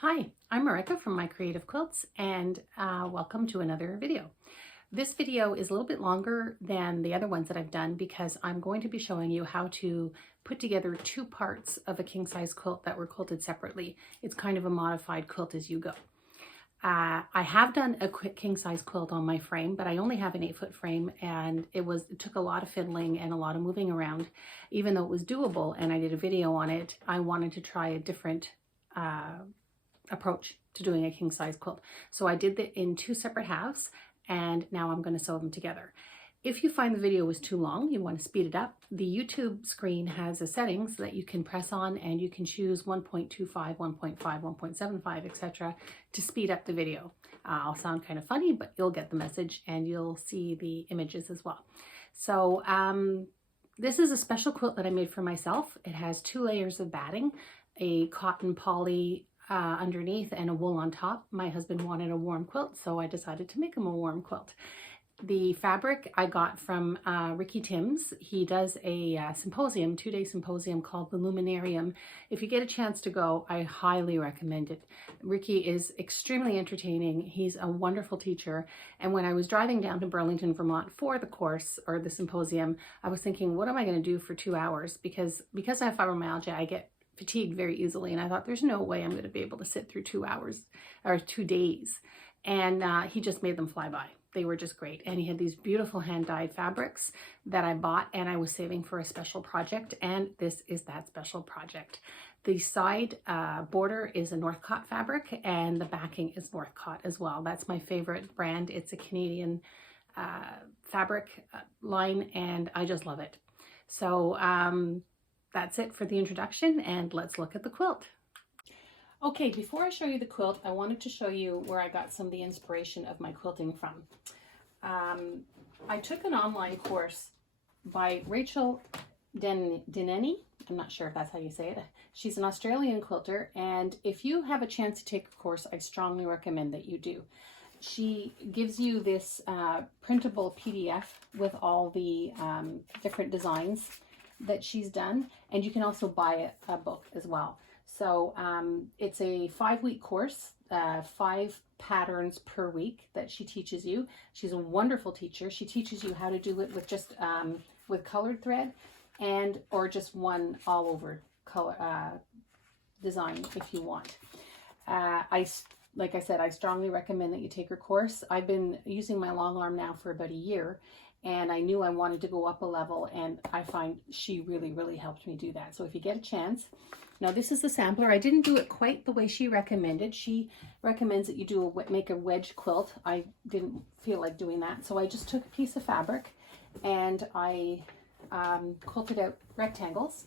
Hi, I'm Marika from My Creative Quilts and welcome to another video. This video is a little bit longer than the other ones that I've done because I'm going to be showing you how to put together two parts of a king size quilt that were quilted separately. It's kind of a modified quilt as you go. I have done a quick king size quilt on my frame, but I only have an 8-foot frame and it took a lot of fiddling and a lot of moving around. Even though it was doable and I did a video on it, I wanted to try a different approach to doing a king size quilt. So I did that in two separate halves and now I'm going to sew them together. If you find the video was too long, you want to speed it up, the YouTube screen has a settings that you can press on and you can choose 1.25, 1.5, 1.75, etc. to speed up the video. I'll sound kind of funny, but you'll get the message and you'll see the images as well. So this is a special quilt that I made for myself. It has 2 layers of batting, a cotton poly underneath and a wool on top. My husband wanted a warm quilt, so I decided to make him a warm quilt. The fabric I got from Ricky Timms. He does a symposium, 2-day symposium called the Luminarium. If you get a chance to go, I highly recommend it. Ricky is extremely entertaining. He's a wonderful teacher. And when I was driving down to Burlington, Vermont for the course or the symposium, I was thinking, what am I going to do for 2 hours? Because I have fibromyalgia, I get fatigued very easily. And I thought there's no way I'm going to be able to sit through 2 hours or 2 days. And he just made them fly by. They were just great. And he had these beautiful hand-dyed fabrics that I bought and I was saving for a special project. And this is that special project. The side border is a Northcott fabric and the backing is Northcott as well. That's my favorite brand. It's a Canadian fabric line and I just love it. So that's it for the introduction and let's look at the quilt. Okay, before I show you the quilt, I wanted to show you where I got some of the inspiration of my quilting from. I took an online course by Rachel Dineni. I'm not sure if that's how you say it. She's an Australian quilter, and if you have a chance to take a course, I strongly recommend that you do. She gives you this printable PDF with all the different designs that she's done, and you can also buy a book as well. So it's a 5-week course, 5 patterns per week that she teaches you. She's a wonderful teacher. She teaches you how to do it with just with colored thread and or just one all over color design if you want. Like I said, I strongly recommend that you take her course. I've been using my long arm now for about a year and I knew I wanted to go up a level and I find she really helped me do that. So if you get a chance. Now this is the sampler. I didn't do it quite the way she recommended. She recommends that you make a wedge quilt. I didn't feel like doing that. So I just took a piece of fabric and I quilted out rectangles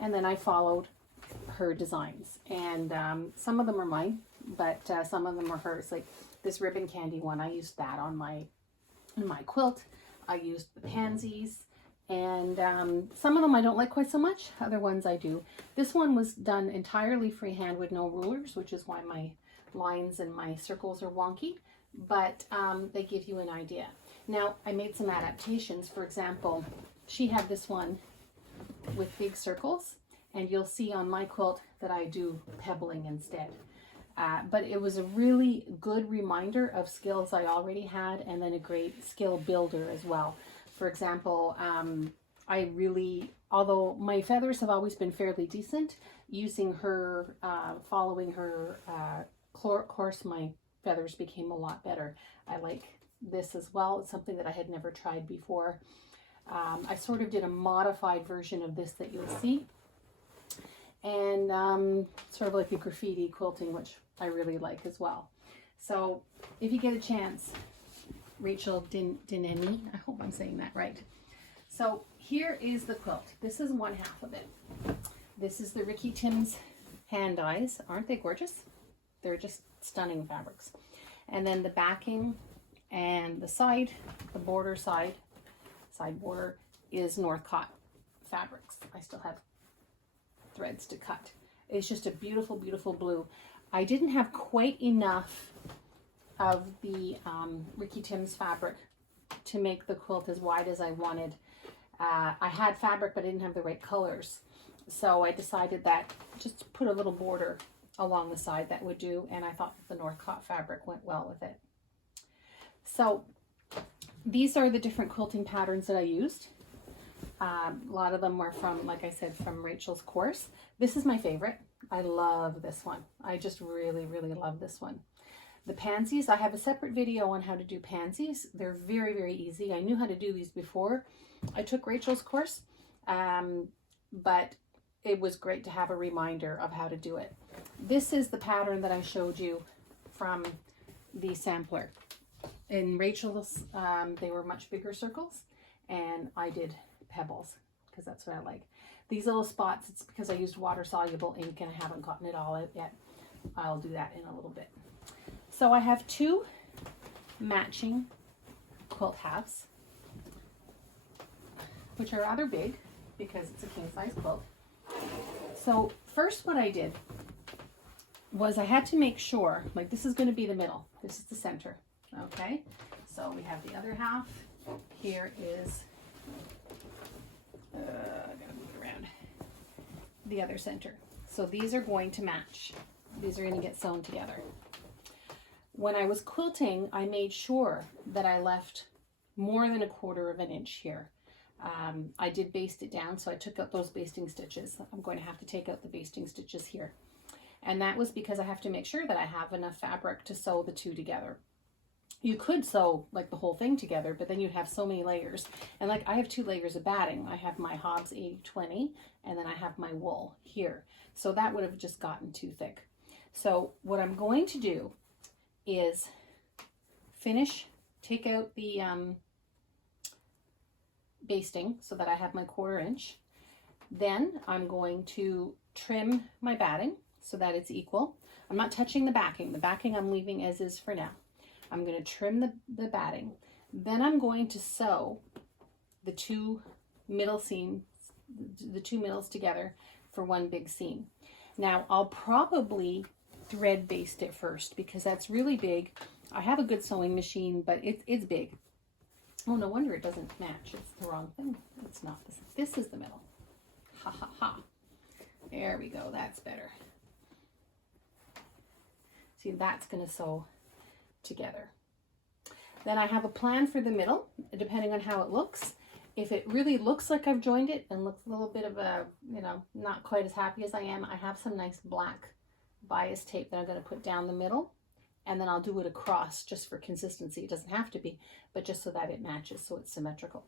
and then I followed her designs. And some of them are mine, but some of them are hers. Like this ribbon candy one, I used that on my quilt. I used the pansies. And some of them I don't like quite so much, other ones I do. This one was done entirely freehand with no rulers, which is why my lines and my circles are wonky, but they give you an idea. Now, I made some adaptations. For example, she had this one with big circles, and you'll see on my quilt that I do pebbling instead. But it was a really good reminder of skills I already had, and then a great skill builder as well. For example, although my feathers have always been fairly decent, using her, following her course, my feathers became a lot better. I like this as well. It's something that I had never tried before. I sort of did a modified version of this that you'll see. And sort of like a graffiti quilting, which I really like as well. So if you get a chance, Rachel Dineni, I hope I'm saying that right. So here is the quilt. This is one half of it. This is the Ricky Timms hand dyes. Aren't they gorgeous? They're just stunning fabrics. And then the backing and the border side border is Northcott fabrics. I still have threads to cut. It's just a beautiful blue. I didn't have quite enough of the Ricky Timms fabric to make the quilt as wide as I wanted. I had fabric but I didn't have the right colors, so I decided that just to put a little border along the side that would do, and I thought that the Northcott fabric went well with it. So these are the different quilting patterns that I used. A lot of them were from, like I said, from Rachel's course. This is my favorite. I love this one. I just really, really love this one. The pansies, I have a separate video on how to do pansies. They're very, very easy. I knew how to do these before I took Rachel's course, but it was great to have a reminder of how to do it. This is the pattern that I showed you from the sampler. In Rachel's, they were much bigger circles, and I did pebbles because that's what I like. These little spots, it's because I used water-soluble ink and I haven't gotten it all out yet. I'll do that in a little bit. So I have two matching quilt halves, which are rather big because it's a king-size quilt. So first what I did was I had to make sure, like this is going to be the middle, this is the center, okay? So we have the other half. Here is, I gotta move it around, the other center. So these are going to match. These are going to get sewn together. When I was quilting, I made sure that I left more than 1/4 inch here. I did baste it down, so I took out those basting stitches. I'm going to have to take out the basting stitches here. And that was because I have to make sure that I have enough fabric to sew the two together. You could sew like the whole thing together, but then you'd have so many layers. And like I have 2 layers of batting. I have my halves 80/20, and then I have my wool here. So that would have just gotten too thick. So what I'm going to do is take out the basting so that I have my 1/4 inch. Then I'm going to trim my batting so that it's equal. I'm not touching the backing. The backing I'm leaving as is for now. I'm going to trim the batting. Then I'm going to sew the two middle seams, the two middles together for one big seam. Now I'll probably thread baste it first because that's really big. I have a good sewing machine, but it's big. Oh, no wonder it doesn't match. It's the wrong thing. It's not this. This is the middle. Ha ha ha. There we go. That's better. See, that's going to sew together. Then I have a plan for the middle, depending on how it looks. If it really looks like I've joined it and looks a little bit of a, you know, not quite as happy as I am, I have some nice black bias tape that I'm going to put down the middle, and then I'll do it across just for consistency. It doesn't have to be, but just so that it matches, so it's symmetrical.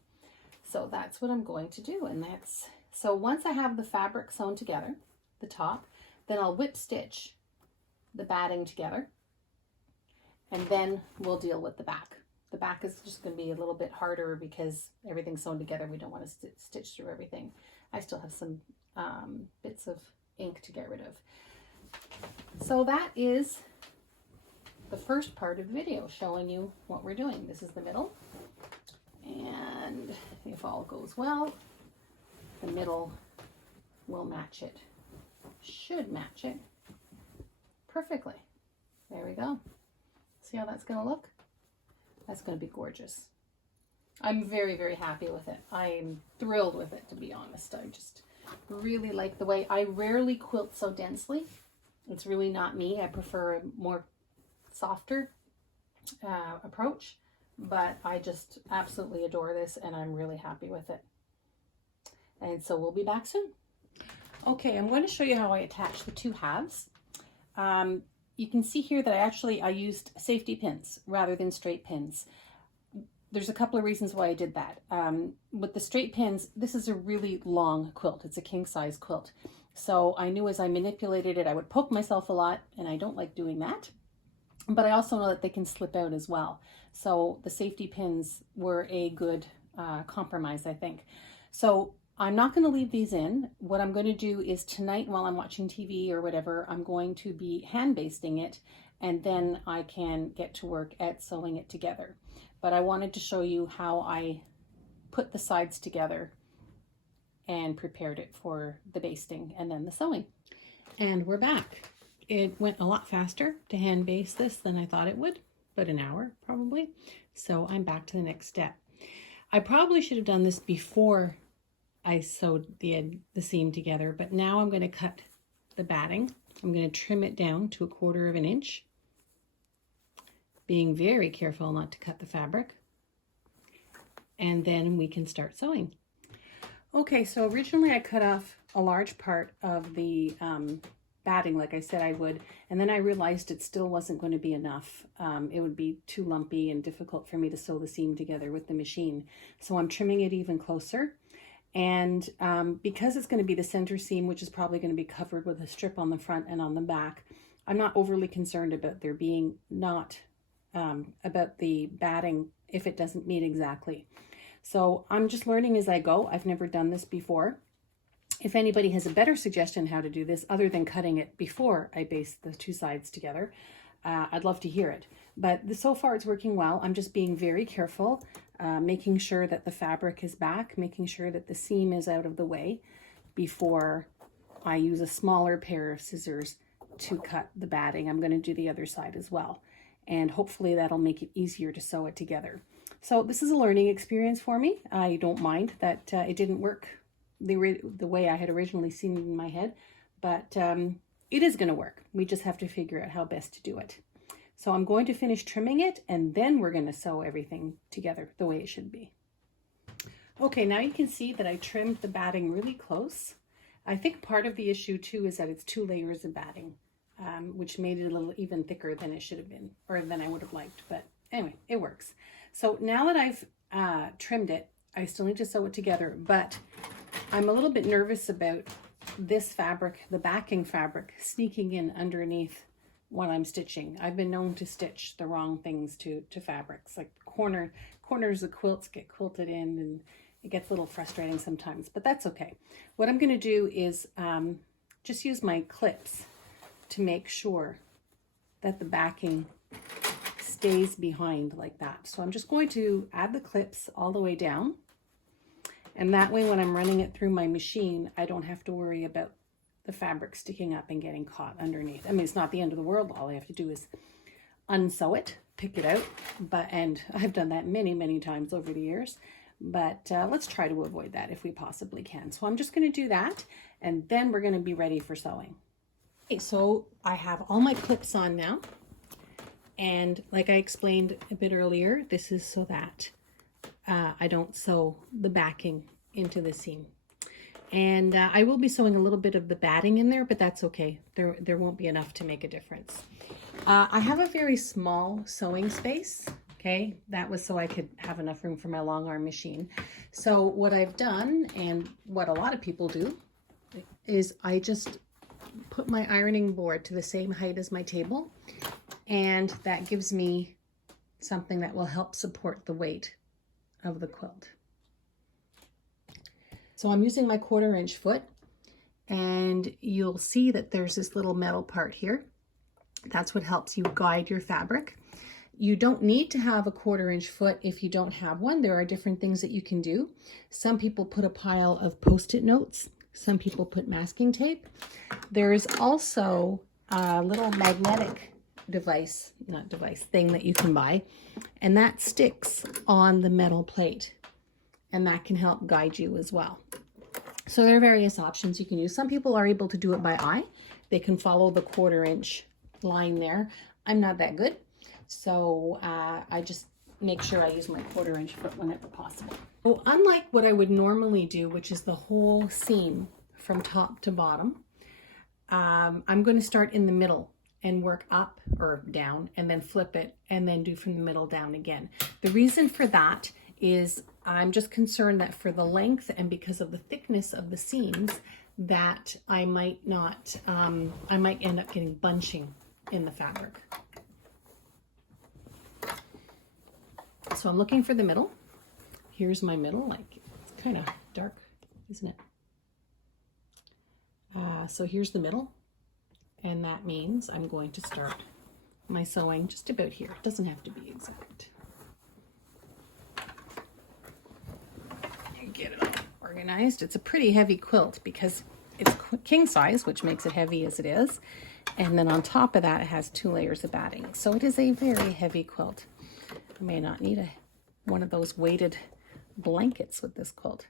So that's what I'm going to do, and that's, so once I have the fabric sewn together, the top, then I'll whip stitch the batting together, and then we'll deal with the back. The back is just going to be a little bit harder because everything's sewn together. We don't want to stitch through everything. I still have some bits of ink to get rid of. So that is the first part of the video, showing you what we're doing. This is the middle, and if all goes well, the middle will match it, should match it perfectly. There we go. See how that's going to look? That's going to be gorgeous. I'm very, very happy with it. I'm thrilled with it, to be honest. I just really like the way, I rarely quilt so densely. It's really not me. I prefer a more softer approach, but I just absolutely adore this, and I'm really happy with it. And so we'll be back soon. Okay, I'm going to show you how I attach the two halves. You can see here that I used safety pins rather than straight pins. There's a couple of reasons why I did that. With the straight pins, this is a really long quilt. It's a king size quilt. So I knew as I manipulated it, I would poke myself a lot, and I don't like doing that. But I also know that they can slip out as well. So the safety pins were a good compromise, I think. So I'm not going to leave these in. What I'm going to do is tonight, while I'm watching TV or whatever, I'm going to be hand basting it, and then I can get to work at sewing it together. But I wanted to show you how I put the sides together and prepared it for the basting and then the sewing. And we're back. It went a lot faster to hand baste this than I thought it would, but an hour probably. So I'm back to the next step. I probably should have done this before I sewed the seam together, but now I'm going to cut the batting I'm going to trim it down to 1/4 of an inch, being very careful not to cut the fabric. And then we can start sewing. Okay, so originally I cut off a large part of the batting like I said I would, and then I realized it still wasn't going to be enough. It would be too lumpy and difficult for me to sew the seam together with the machine. So I'm trimming it even closer. And because it's going to be the center seam, which is probably going to be covered with a strip on the front and on the back, I'm not overly concerned about there being about the batting if it doesn't meet exactly. So I'm just learning as I go. I've never done this before. If anybody has a better suggestion how to do this other than cutting it before I baste the two sides together, I'd love to hear it. But so far it's working well. I'm just being very careful, making sure that the fabric is back, making sure that the seam is out of the way before I use a smaller pair of scissors to cut the batting. I'm going to do the other side as well. And hopefully that'll make it easier to sew it together. So this is a learning experience for me. I don't mind that it didn't work the way I had originally seen it in my head, but it is going to work. We just have to figure out how best to do it. So I'm going to finish trimming it, and then we're going to sew everything together the way it should be. Okay, now you can see that I trimmed the batting really close. I think part of the issue too is that it's 2 layers of batting, which made it a little even thicker than it should have been, or than I would have liked, but anyway, it works. So now that I've trimmed it, I still need to sew it together, but I'm a little bit nervous about this fabric, the backing fabric, sneaking in underneath when I'm stitching. I've been known to stitch the wrong things to fabrics, like corners of quilts get quilted in, and it gets a little frustrating sometimes, but that's okay. What I'm going to do is just use my clips to make sure that the backing stays behind like that. So I'm just going to add the clips all the way down, and that way when I'm running it through my machine, I don't have to worry about the fabric sticking up and getting caught underneath. I mean, it's not the end of the world. All I have to do is unsew it, pick it out, and I've done that many, many times over the years, but let's try to avoid that if we possibly can. So I'm just going to do that, and then we're going to be ready for sewing. Okay, so I have all my clips on now, and like I explained a bit earlier, this is so that I don't sew the backing into the seam. And I will be sewing a little bit of the batting in there, but that's okay. There won't be enough to make a difference. I have a very small sewing space, okay? That was so I could have enough room for my long arm machine. So what I've done, and what a lot of people do, is I just put my ironing board to the same height as my table, and that gives me something that will help support the weight of the quilt. So I'm using my 1/4 inch foot, and you'll see that there's this little metal part here. That's what helps you guide your fabric. You don't need to have a 1/4 inch foot if you don't have one. There are different things that you can do. Some people put a pile of Post-it notes. Some people put masking tape. There is also a little magnetic thing that you can buy, and that sticks on the metal plate, and that can help guide you as well. So there are various options you can use. Some people are able to do it by eye. They can follow the 1/4 inch line there. I'm not that good, so I just make sure I use my 1/4 inch foot whenever possible. So unlike what I would normally do, which is the whole seam from top to bottom, I'm going to start in the middle and work up or down, and then flip it, and then do from the middle down again. The reason for that is I'm just concerned that for the length and because of the thickness of the seams, that I might not, I might end up getting bunching in the fabric. So I'm looking for the middle. Here's my middle, like it's kind of dark, isn't it? So here's the middle, and that means I'm going to start my sewing just about here. It doesn't have to be exact. Get it all organized. It's a pretty heavy quilt because it's king size, which makes it heavy as it is. And then on top of that, it has 2 layers of batting. So it is a very heavy quilt. I may not need one of those weighted blankets with this quilt.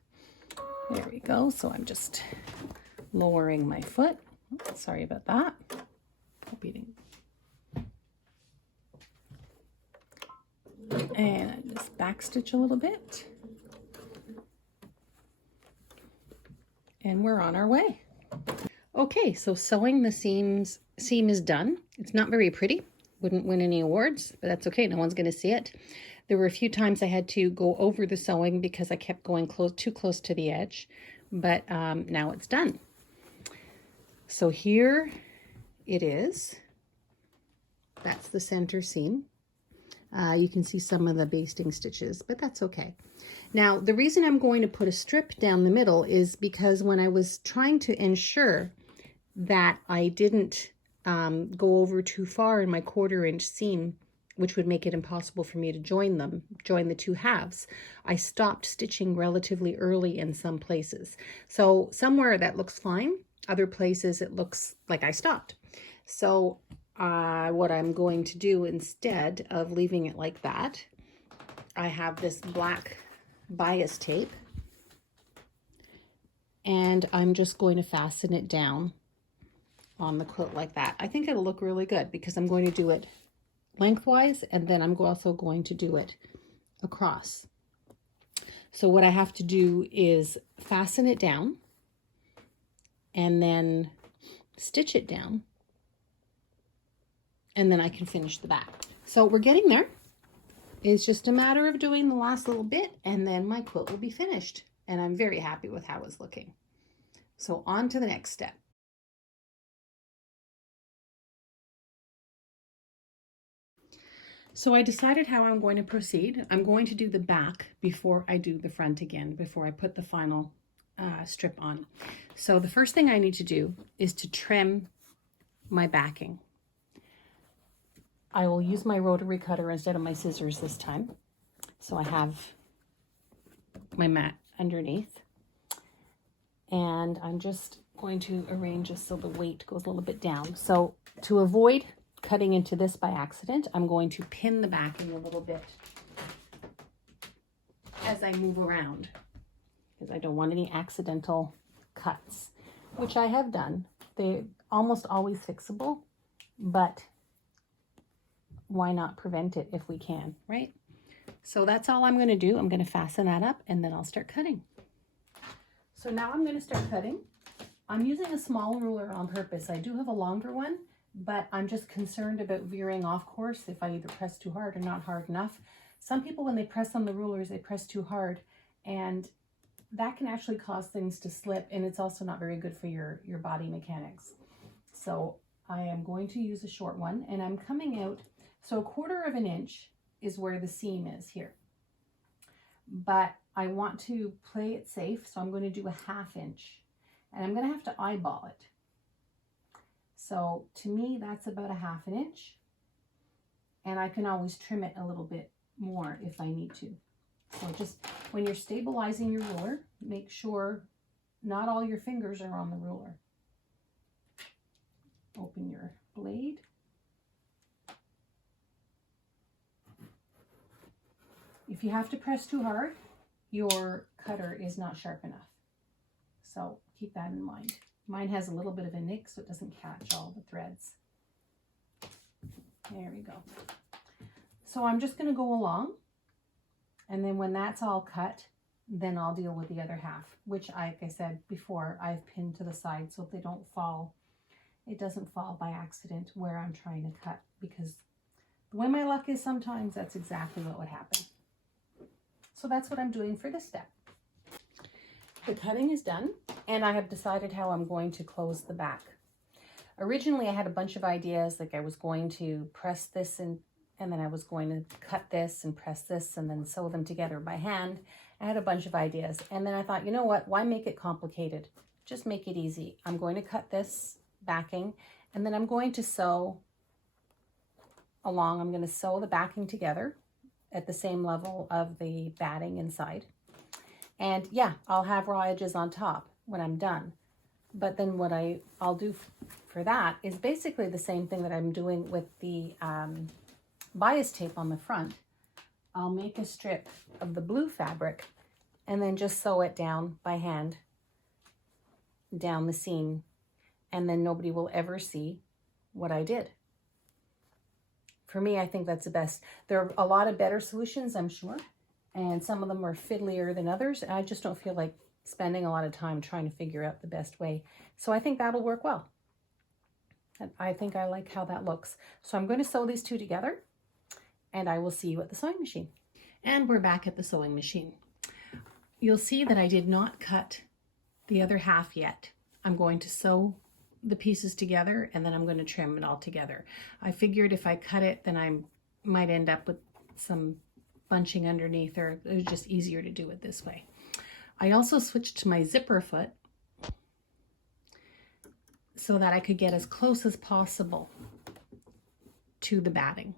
There we go. So I'm just lowering my foot Sorry about that. Hope you didn't. And I just backstitch a little bit. And we're on our way. Okay, so sewing the seam is done. It's not very pretty. Wouldn't win any awards, but that's okay. No one's going to see it. There were a few times I had to go over the sewing because I kept going too close to the edge, but now it's done. So here it is. That's the center seam. You can see some of the basting stitches, but that's okay. Now, the reason I'm going to put a strip down the middle is because when I was trying to ensure that I didn't go over too far in my 1/4 inch seam, which would make it impossible for me to join the two halves, I stopped stitching relatively early in some places. So somewhere that looks fine, other places it looks like I stopped. So what I'm going to do instead of leaving it like that, I have this black bias tape, and I'm just going to fasten it down on the quilt like that. I think it'll look really good because I'm going to do it lengthwise, and then I'm also going to do it across. So what I have to do is fasten it down and then stitch it down, and then I can finish the back. So we're getting there. It's just a matter of doing the last little bit, and then my quilt will be finished, and I'm very happy with how it's looking. So on to the next step. So I decided how I'm going to proceed. I'm going to do the back before I do the front again, before I put the final strip on. So the first thing I need to do is to trim my backing. I will use my rotary cutter instead of my scissors this time. So I have my mat underneath. And I'm just going to arrange this so the weight goes a little bit down. So to avoid cutting into this by accident, I'm going to pin the backing a little bit as I move around, because I don't want any accidental cuts, which I have done. They're almost always fixable, but why not prevent it if we can, right? So that's all I'm going to do. I'm going to fasten that up, and then I'll start cutting. So now I'm going to start cutting. I'm using a small ruler on purpose. I do have a longer one, but I'm just concerned about veering off course if I either press too hard or not hard enough. Some people, when they press on the rulers, they press too hard, and that can actually cause things to slip, and it's also not very good for your body mechanics. So I am going to use a short one, and I'm coming out, so 1/4 inch is where the seam is here. But I want to play it safe, so I'm going to do a 1/2 inch, and I'm going to have to eyeball it. So to me, that's about a 1/2 inch, and I can always trim it a little bit more if I need to. So just when you're stabilizing your ruler, make sure not all your fingers are on the ruler. Open your blade. If you have to press too hard, your cutter is not sharp enough. So keep that in mind. Mine has a little bit of a nick, so it doesn't catch all the threads. There we go. So I'm just going to go along, and then when that's all cut, then I'll deal with the other half, which, like I said before, I've pinned to the side so if they don't fall, it doesn't fall by accident where I'm trying to cut, because the way my luck is sometimes that's exactly what would happen. So that's what I'm doing for this step. The cutting is done, and I have decided how I'm going to close the back. Originally, I had a bunch of ideas, like I was going to press this and then I was going to cut this and press this and then sew them together by hand. I had a bunch of ideas, and then I thought, you know what, why make it complicated? Just make it easy. I'm going to cut this backing, and then I'm going to sew along. I'm going to sew the backing together at the same level of the batting inside. And yeah, I'll have raw edges on top when I'm done. But then what I'll do for that is basically the same thing that I'm doing with the bias tape on the front. I'll make a strip of the blue fabric and then just sew it down by hand down the seam. and then nobody will ever see what I did. For me, I think that's the best. There are a lot of better solutions, I'm sure, and some of them are fiddlier than others. I just don't feel like spending a lot of time trying to figure out the best way. So I think that'll work well. And I think I like how that looks. So I'm going to sew these two together, and I will see you at the sewing machine. And we're back at the sewing machine. You'll see that I did not cut the other half yet. I'm going to sew the pieces together, and then I'm going to trim it all together. I figured if I cut it, then I might end up with some bunching underneath, or it was just easier to do it this way. I also switched to my zipper foot so that I could get as close as possible to the batting.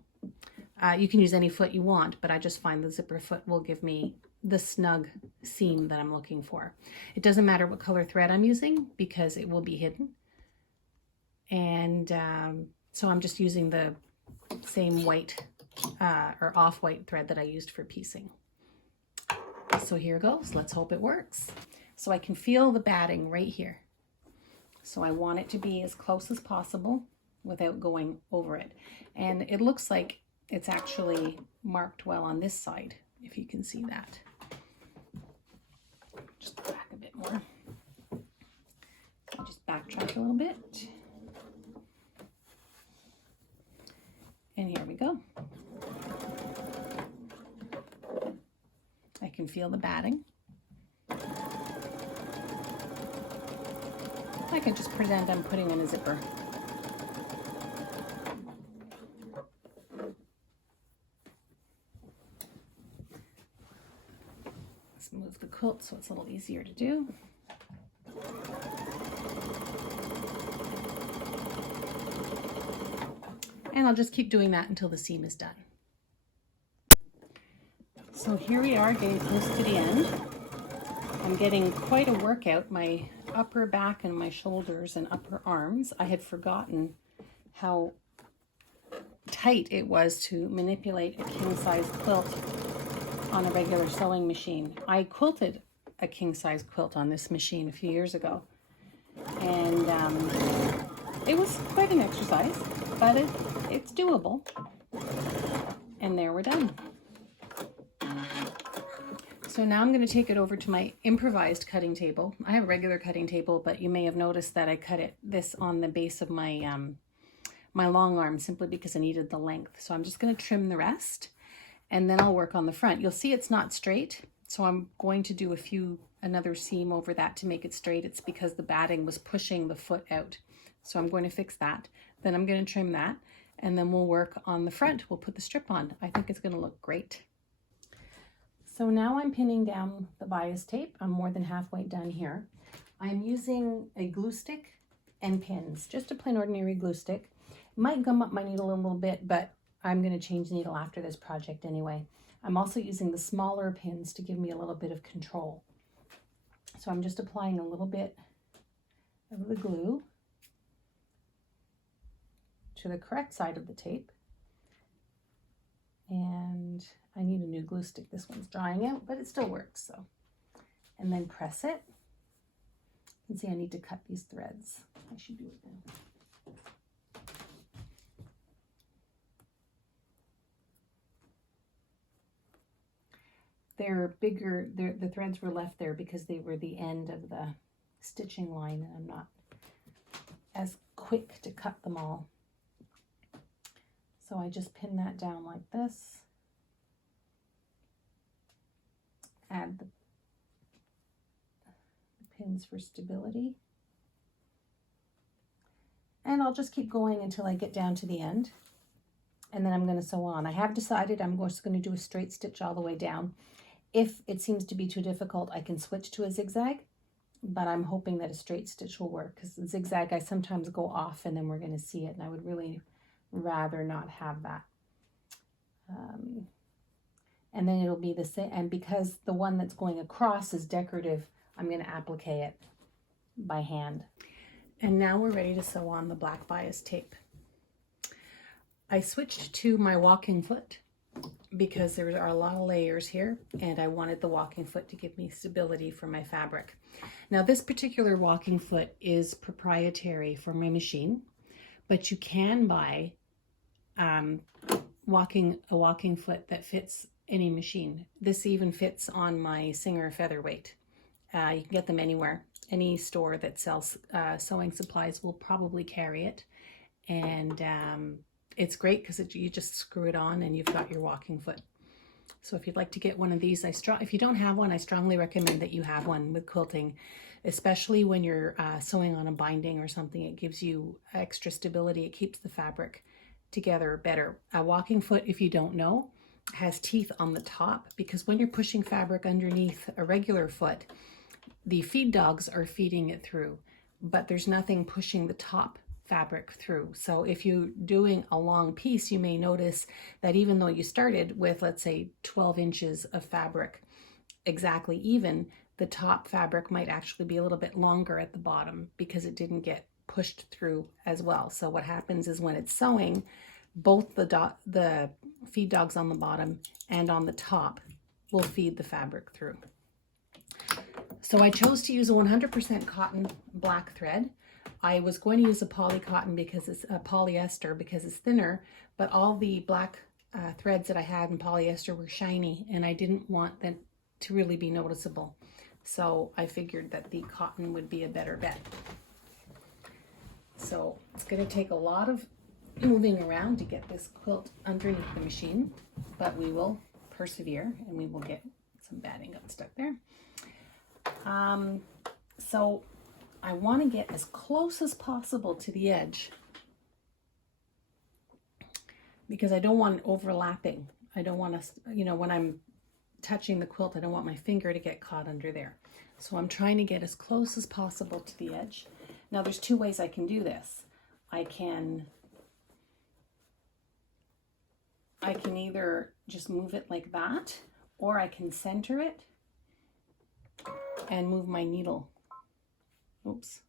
You can use any foot you want, but I just find the zipper foot will give me the snug seam that I'm looking for. It doesn't matter what color thread I'm using because it will be hidden. And so I'm just using the same white or off-white thread that I used for piecing. So here goes. Let's hope it works. So I can feel the batting right here. So I want it to be as close as possible without going over it. And it looks like it's actually marked well on this side, if you can see that. Just back a bit more. I'll just backtrack a little bit. And here we go. I can feel the batting. I can just pretend I'm putting in a zipper. Let's move the quilt so it's a little easier to do. And I'll just keep doing that until the seam is done. So here we are, getting close to the end. I'm getting quite a workout. My upper back and my shoulders and upper arms. I had forgotten how tight it was to manipulate a king-size quilt on a regular sewing machine. I quilted a king-size quilt on this machine a few years ago, and it was quite an exercise, but it's doable. And there we're done. So now I'm going to take it over to my improvised cutting table. I have a regular cutting table, but you may have noticed that I cut this on the base of my my long arm simply because I needed the length. So I'm just going to trim the rest, and then I'll work on the front. You'll see it's not straight, so I'm going to do another seam over that to make it straight. It's because the batting was pushing the foot out. So I'm going to fix that. Then I'm going to trim that, and then we'll work on the front. We'll put the strip on. I think it's going to look great. So now I'm pinning down the bias tape. I'm more than halfway done here. I'm using a glue stick and pins, just a plain ordinary glue stick. It might gum up my needle a little bit, but I'm going to change the needle after this project anyway. I'm also using the smaller pins to give me a little bit of control. So I'm just applying a little bit of the glue to the correct side of the tape. And I need a new glue stick. This one's drying out, but it still works. So, and then press it. You can see I need to cut these threads. I should do it now. They're bigger. The threads were left there because they were the end of the stitching line, and I'm not as quick to cut them all. So I just pin that down like this. Add the pins for stability. And I'll just keep going until I get down to the end. And then I'm going to sew on. I have decided I'm just going to do a straight stitch all the way down. If it seems to be too difficult, I can switch to a zigzag. But I'm hoping that a straight stitch will work, because the zigzag I sometimes go off and then we're going to see it. And I would really rather not have that. And then it'll be the same, and because the one that's going across is decorative, I'm going to applique it by hand. And now we're ready to sew on the black bias tape. I switched to my walking foot because there are a lot of layers here, and I wanted the walking foot to give me stability for my fabric. Now this particular walking foot is proprietary for my machine, but you can buy a walking foot that fits any machine. This even fits on my Singer Featherweight. You can get them anywhere. Any store that sells sewing supplies will probably carry it. And it's great because you just screw it on and you've got your walking foot. So if you'd like to get one of these, if you don't have one, I strongly recommend that you have one with quilting, especially when you're sewing on a binding or something. It gives you extra stability. It keeps the fabric together better. A walking foot, if you don't know, has teeth on the top, because when you're pushing fabric underneath a regular foot, the feed dogs are feeding it through, but there's nothing pushing the top fabric through. So if you're doing a long piece, you may notice that even though you started with, let's say, 12 inches of fabric exactly even, the top fabric might actually be a little bit longer at the bottom because it didn't get pushed through as well. So what happens is when it's sewing, both the feed dogs on the bottom and on the top will feed the fabric through. So I chose to use a 100% cotton black thread. I was going to use a poly cotton because it's a polyester because it's thinner, but all the black threads that I had in polyester were shiny and I didn't want them to really be noticeable. So I figured that the cotton would be a better bet. So it's going to take a lot of moving around to get this quilt underneath the machine, but we will persevere and we will get some batting got stuck there. So I want to get as close as possible to the edge because I don't want it overlapping. I don't want to, when I'm touching the quilt, I don't want my finger to get caught under there. So I'm trying to get as close as possible to the edge. Now there's two ways I can do this. I can either just move it like that, or I can center it and move my needle. Oops.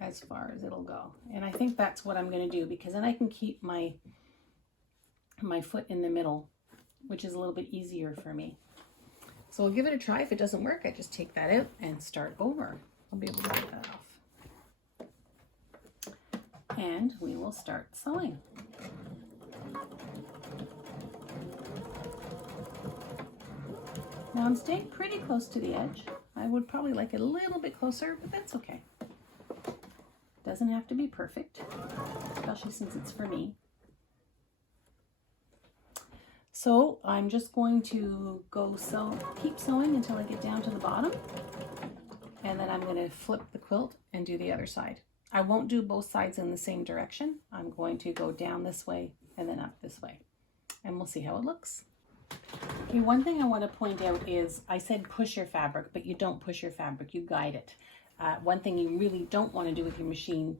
As far as it'll go. And I think that's what I'm going to do, because then I can keep my foot in the middle, which is a little bit easier for me. So I'll give it a try. If it doesn't work, I just take that out and start over. I'll be able to get that off. And we will start sewing. Now I'm staying pretty close to the edge. I would probably like it a little bit closer, but that's okay. Doesn't have to be perfect, especially since it's for me. So I'm just going to keep sewing until I get down to the bottom, and then I'm going to flip the quilt and do the other side. I won't do both sides in the same direction. I'm going to go down this way and then up this way, and we'll see how it looks. Okay, one thing I want to point out is I said push your fabric, but you don't push your fabric, you guide it. One thing you really don't want to do with your machine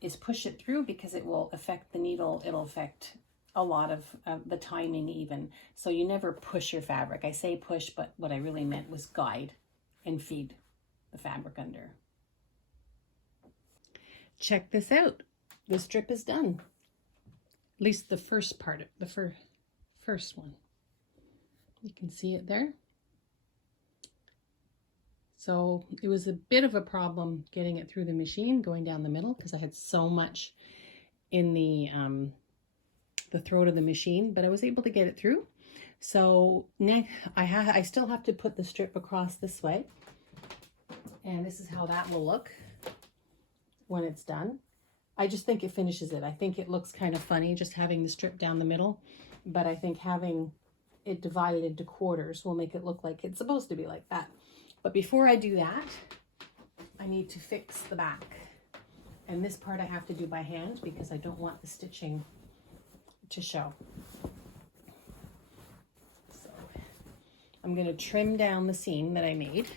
is push it through, because it will affect the needle. It'll affect a lot of the timing even. So you never push your fabric. I say push, but what I really meant was guide and feed the fabric under. Check this out. The strip is done. At least the first part, the first one. You can see it there. So it was a bit of a problem getting it through the machine, going down the middle, because I had so much in the throat of the machine, but I was able to get it through. So next, I still have to put the strip across this way, and this is how that will look when it's done. I just think it finishes it. I think it looks kind of funny just having the strip down the middle, but I think having it divided into quarters will make it look like it's supposed to be like that. But before I do that, I need to fix the back. And this part I have to do by hand because I don't want the stitching to show. So I'm going to trim down the seam that I made,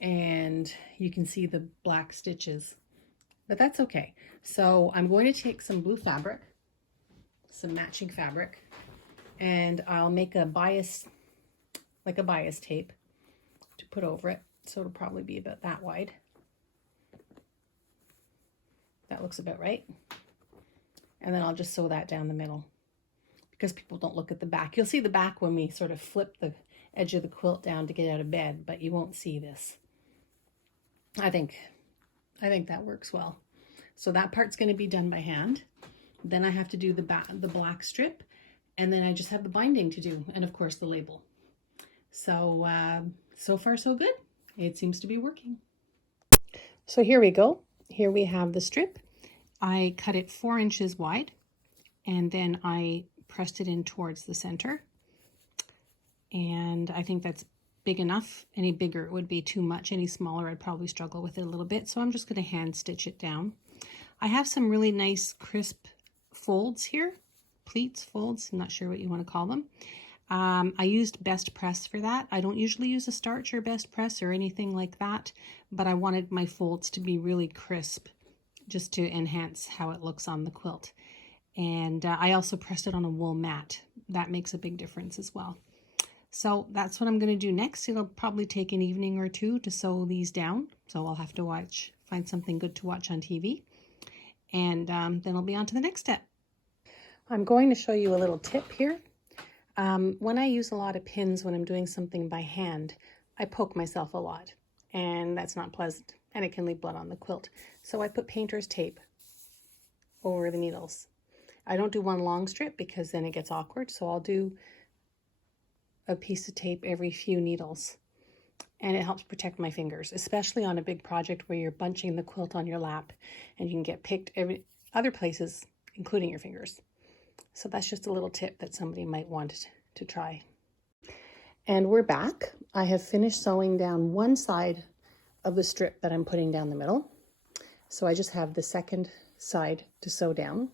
and you can see the black stitches, but that's okay. So I'm going to take some blue fabric, some matching fabric, and I'll make a bias, like a bias tape to put over it. So it'll probably be about that wide. That looks about right. And then I'll just sew that down the middle because people don't look at the back. You'll see the back when we sort of flip the edge of the quilt down to get out of bed, but you won't see this. I think that works well. So that part's going to be done by hand. Then I have to do the black strip, and then I just have the binding to do, and of course the label. So so far so good. It seems to be working. So here we go. Here we have the strip. I cut it 4 inches wide, and then I pressed it in towards the center. And I think that's big enough. Any bigger it would be too much. Any smaller I'd probably struggle with it a little bit. So I'm just going to hand stitch it down. I have some really nice crisp folds here. Pleats, folds, I'm not sure what you want to call them. I used Best Press for that. I don't usually use a starch or Best Press or anything like that, but I wanted my folds to be really crisp just to enhance how it looks on the quilt. And I also pressed it on a wool mat. That makes a big difference as well. So that's what I'm going to do next. It'll probably take an evening or two to sew these down. So I'll have to find something good to watch on TV. And then I'll be on to the next step. I'm going to show you a little tip here. When I use a lot of pins when I'm doing something by hand, I poke myself a lot. And that's not pleasant. And it can leave blood on the quilt. So I put painter's tape over the needles. I don't do one long strip because then it gets awkward. So I'll do a piece of tape every few needles. And it helps protect my fingers, especially on a big project where you're bunching the quilt on your lap and you can get picked other places, including your fingers. So that's just a little tip that somebody might want to try. And we're back. I have finished sewing down one side of the strip that I'm putting down the middle. So I just have the second side to sew down.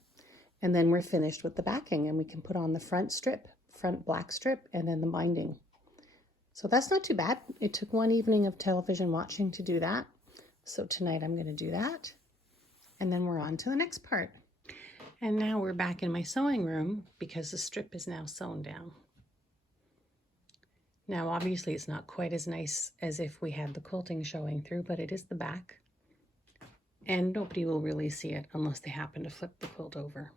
And then we're finished with the backing, and we can put on the front black strip, and then the binding. So that's not too bad. It took one evening of television watching to do that. So tonight I'm going to do that. And then we're on to the next part. And now we're back in my sewing room because the strip is now sewn down. Now obviously it's not quite as nice as if we had the quilting showing through, but it is the back. And nobody will really see it unless they happen to flip the quilt over.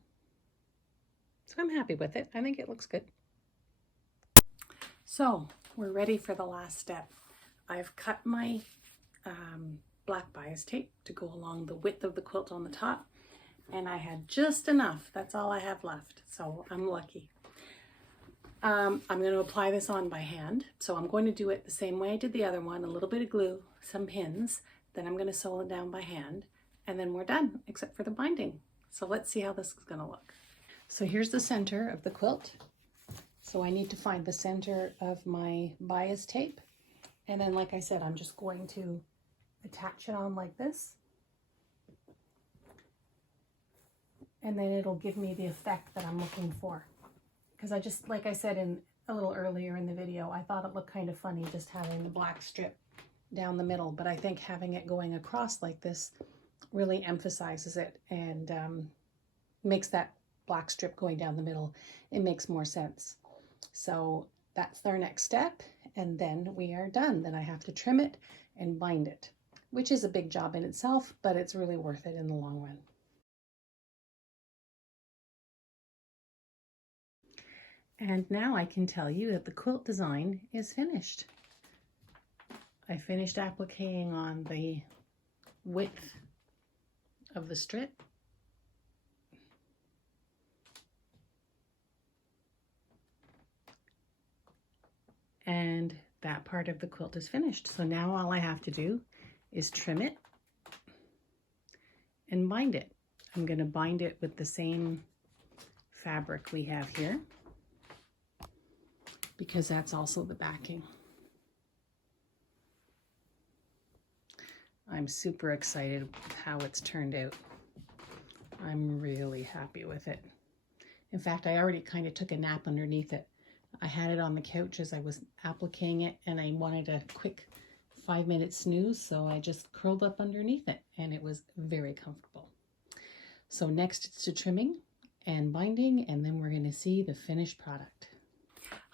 So I'm happy with it. I think it looks good. So we're ready for the last step. I've cut my black bias tape to go along the width of the quilt on the top, and I had just enough. That's all I have left, so I'm lucky. I'm going to apply this on by hand, so I'm going to do it the same way I did the other one, a little bit of glue, some pins, then I'm going to sew it down by hand, and then we're done, except for the binding. So let's see how this is going to look. So here's the center of the quilt. So I need to find the center of my bias tape, and then like I said, I'm just going to attach it on like this, and then it'll give me the effect that I'm looking for. Because I just, like I said a little earlier in the video, I thought it looked kind of funny just having the black strip down the middle, but I think having it going across like this really emphasizes it and makes that black strip going down the middle, it makes more sense. So that's our next step, and then we are done. Then I have to trim it and bind it, which is a big job in itself, but it's really worth it in the long run. And now I can tell you that the quilt design is finished. I finished appliquing on the width of the strip. And that part of the quilt is finished. So now all I have to do is trim it and bind it. I'm going to bind it with the same fabric we have here, because that's also the backing. I'm super excited with how it's turned out. I'm really happy with it. In fact, I already kind of took a nap underneath it. I had it on the couch as I was appliquing it, and I wanted a quick 5-minute snooze, so I just curled up underneath it, and it was very comfortable. So next it's to trimming and binding, and then we're going to see the finished product.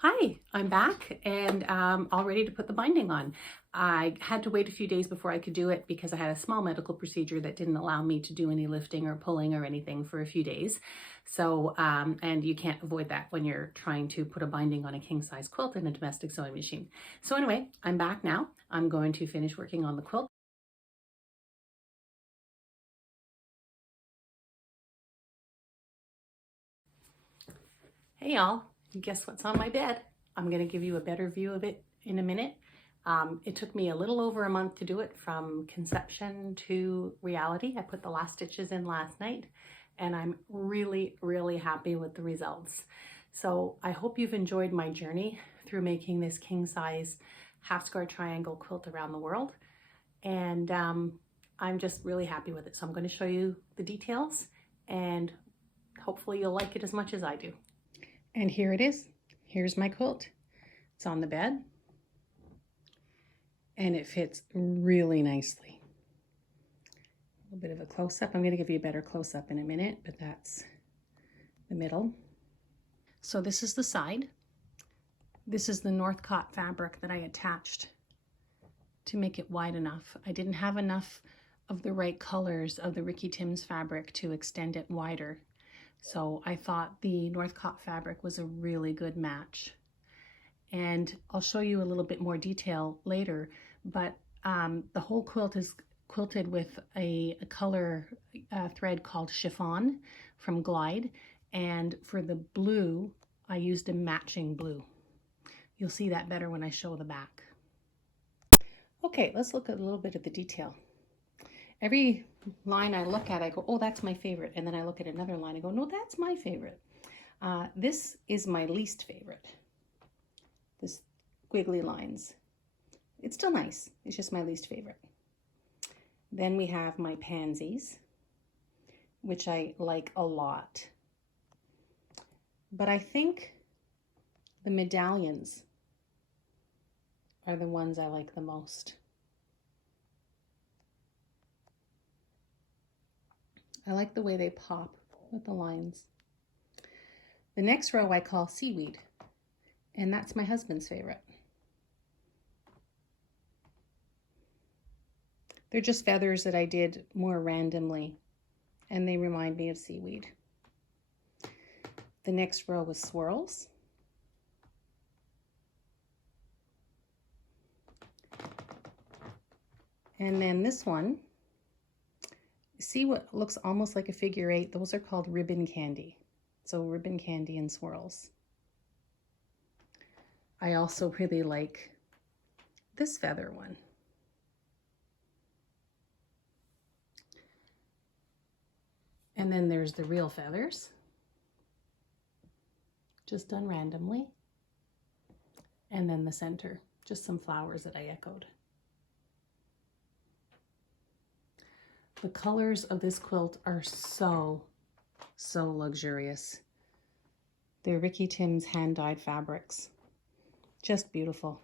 Hi, I'm back and all ready to put the binding on. I had to wait a few days before I could do it because I had a small medical procedure that didn't allow me to do any lifting or pulling or anything for a few days. So, and you can't avoid that when you're trying to put a binding on a king size quilt in a domestic sewing machine. So anyway, I'm back now. I'm going to finish working on the quilt. Hey y'all, guess what's on my bed? I'm gonna give you a better view of it in a minute. It took me a little over a month to do it from conception to reality. I put the last stitches in last night and I'm really, really happy with the results. So I hope you've enjoyed my journey through making this king size half square triangle quilt around the world. And I'm just really happy with it. So I'm going to show you the details and hopefully you'll like it as much as I do. And here it is. Here's my quilt. It's on the bed and it fits really nicely. A little bit of a close-up. I'm going to give you a better close-up in a minute, but that's the middle. So this is the side. This is the Northcott fabric that I attached to make it wide enough. I didn't have enough of the right colors of the Ricky Timms fabric to extend it wider. So I thought the Northcott fabric was a really good match. And I'll show you a little bit more detail later, but the whole quilt is quilted with a color thread called chiffon from Glide. And for the blue, I used a matching blue. You'll see that better when I show the back. Okay, let's look at a little bit of the detail. Every line I look at, I go, oh, that's my favorite. And then I look at another line, I go, no, that's my favorite. This is my least favorite. This squiggly lines. It's still nice. It's just my least favorite. Then we have my pansies, which I like a lot. But I think the medallions are the ones I like the most. I like the way they pop with the lines. The next row I call seaweed, and that's my husband's favorite. They're just feathers that I did more randomly, and they remind me of seaweed. The next row was swirls. And then this one, see what looks almost like a figure eight? Those are called ribbon candy. So ribbon candy and swirls. I also really like this feather one. And then there's the real feathers, just done randomly. And then the center, just some flowers that I echoed. The colors of this quilt are so luxurious. They're Ricky Timms hand-dyed fabrics. Just beautiful.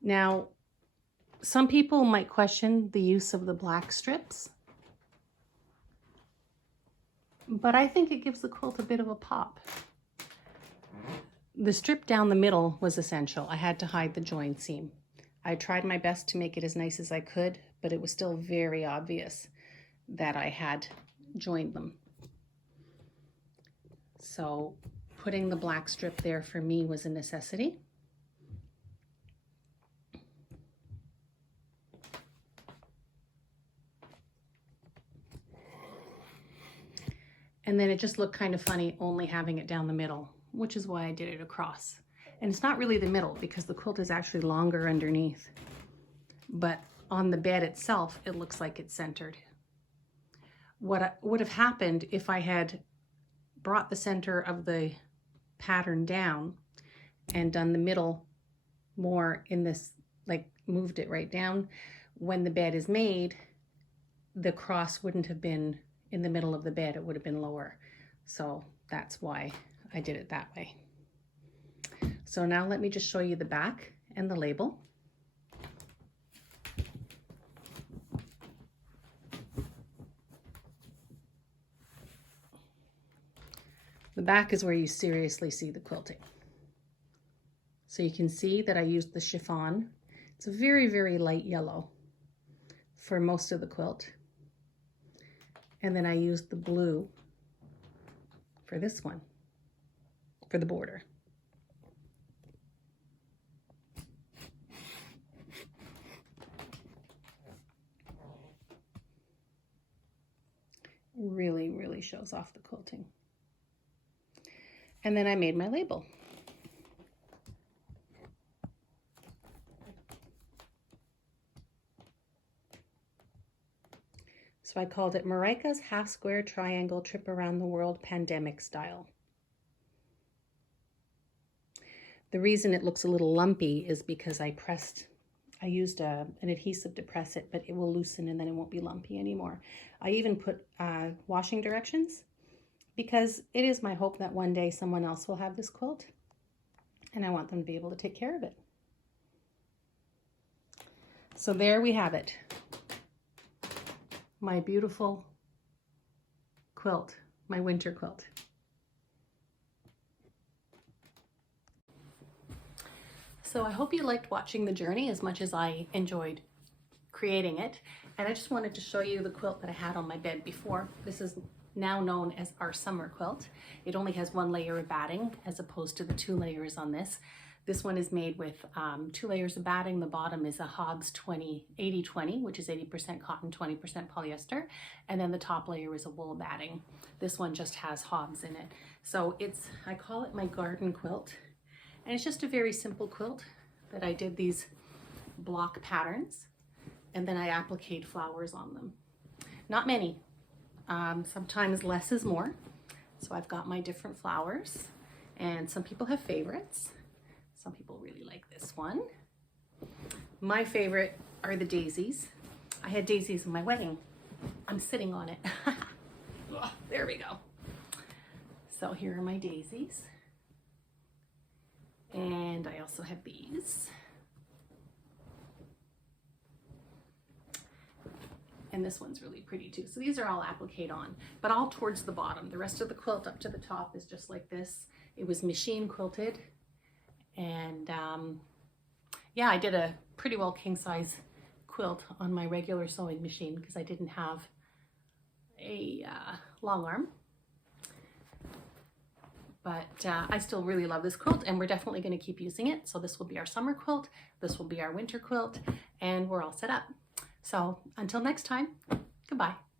Now, some people might question the use of the black strips, but I think it gives the quilt a bit of a pop. The strip down the middle was essential. I had to hide the join seam. I tried my best to make it as nice as I could, but it was still very obvious that I had joined them. So putting the black strip there for me was a necessity. And then it just looked kind of funny only having it down the middle, which is why I did it across. And it's not really the middle because the quilt is actually longer underneath. But on the bed itself, it looks like it's centered. What would have happened if I had brought the center of the pattern down and done the middle more in this, like moved it right down, when the bed is made, the cross wouldn't have been in the middle of the bed, it would have been lower. So that's why I did it that way. So now let me just show you the back and the label. The back is where you seriously see the quilting. So you can see that I used the chiffon. It's a very, very light yellow for most of the quilt. And then I used the blue for this one, for the border. Really, really shows off the quilting. And then I made my label. So I called it Marika's Half Square Triangle Trip Around the World Pandemic Style. The reason it looks a little lumpy is because I used an adhesive to press it, but it will loosen and then it won't be lumpy anymore. I even put washing directions because it is my hope that one day someone else will have this quilt and I want them to be able to take care of it. So there we have it. My beautiful quilt, my winter quilt. So I hope you liked watching the journey as much as I enjoyed creating it. And I just wanted to show you the quilt that I had on my bed before. This is now known as our summer quilt. It only has one layer of batting as opposed to the 2 layers on this. This one is made with 2 layers of batting. The bottom is a halves 80-20, which is 80% cotton, 20% polyester. And then the top layer is a wool batting. This one just has halves in it. So I call it my garden quilt. And it's just a very simple quilt that I did these block patterns and then I appliqued flowers on them. Not many, sometimes less is more. So I've got my different flowers and some people have favorites. Some people really like this one. My favorite are the daisies. I had daisies in my wedding. I'm sitting on it. Oh, there we go. So here are my daisies. And I also have these. And this one's really pretty too. So these are all appliqued on, but all towards the bottom. The rest of the quilt up to the top is just like this. It was machine quilted. And yeah, I did a pretty well king size quilt on my regular sewing machine because I didn't have a long arm. But I still really love this quilt and we're definitely going to keep using it. So this will be our summer quilt, this will be our winter quilt, and we're all set up. So until next time, goodbye.